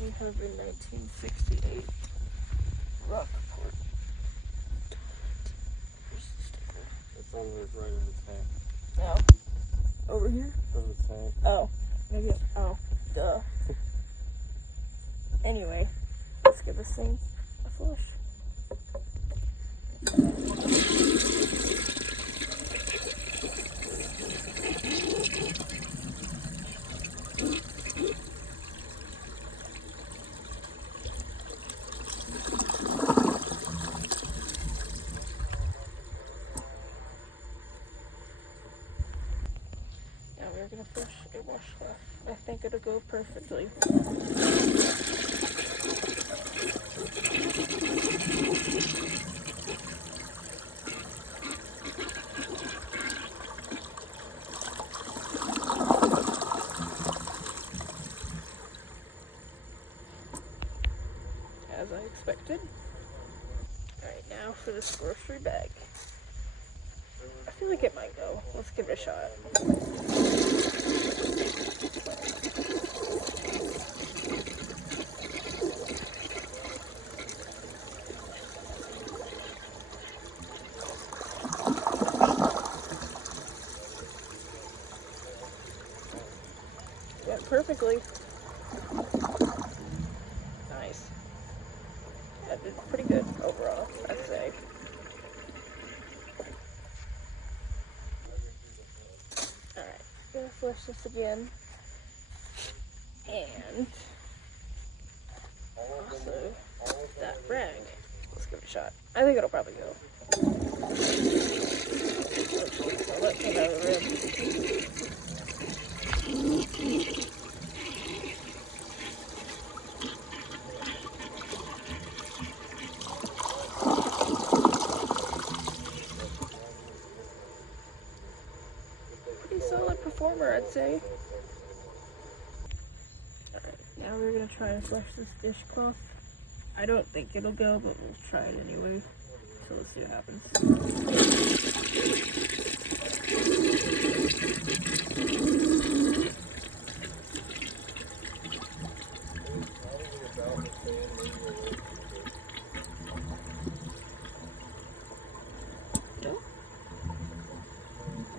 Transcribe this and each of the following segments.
we have a 1968 Rockport Toilet. Where's the sticker? It's over right in the tank. No. Over here? In the tank. Oh. Maybe. Oh. Duh. Anyway, let's give this thing a flush. Now we're gonna push a washcloth. I think it'll go perfectly. As I expected. Alright, now for this grocery bag. I feel like it might go. Let's give it a shot. Went perfectly. Nice. That did pretty good overall, I'd say. Alright, gonna flush this again. And also that rag. Let's give it a shot. I think it'll probably go. I'll let it out of the rim. Pretty solid performer, I'd say. Alright, now we're gonna try to flush this dishcloth. I don't think it'll go, but we'll try it anyway. So let's see what happens.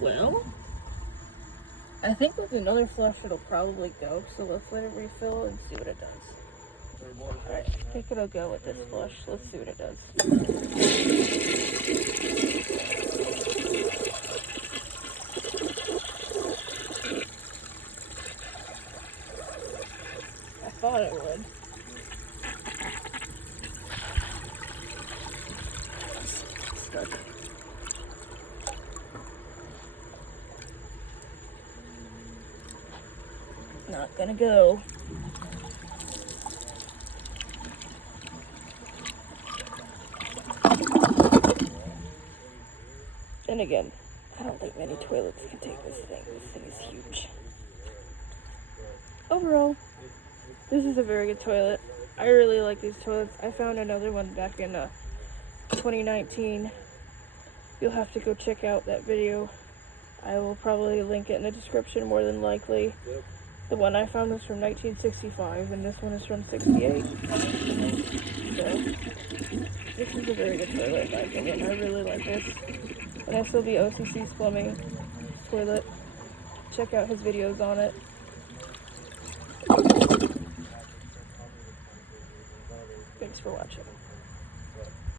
Well, I think with another flush it'll probably go, so let's let it refill and see what it does. Alright, I think it'll go with this flush. Let's see what it does. I thought it would. Stuck. Not gonna go. And again, I don't think many toilets can take this thing. This thing is huge. Overall, this is a very good toilet. I really like these toilets. I found another one back in 2019. You'll have to go check out that video. I will probably link it in the description more than likely. The one I found was from 1965, and this one is from 68. So, this is a very good toilet, in my opinion. I really like this. And this will be OCC's plumbing toilet. Check out his videos on it. Thanks for watching.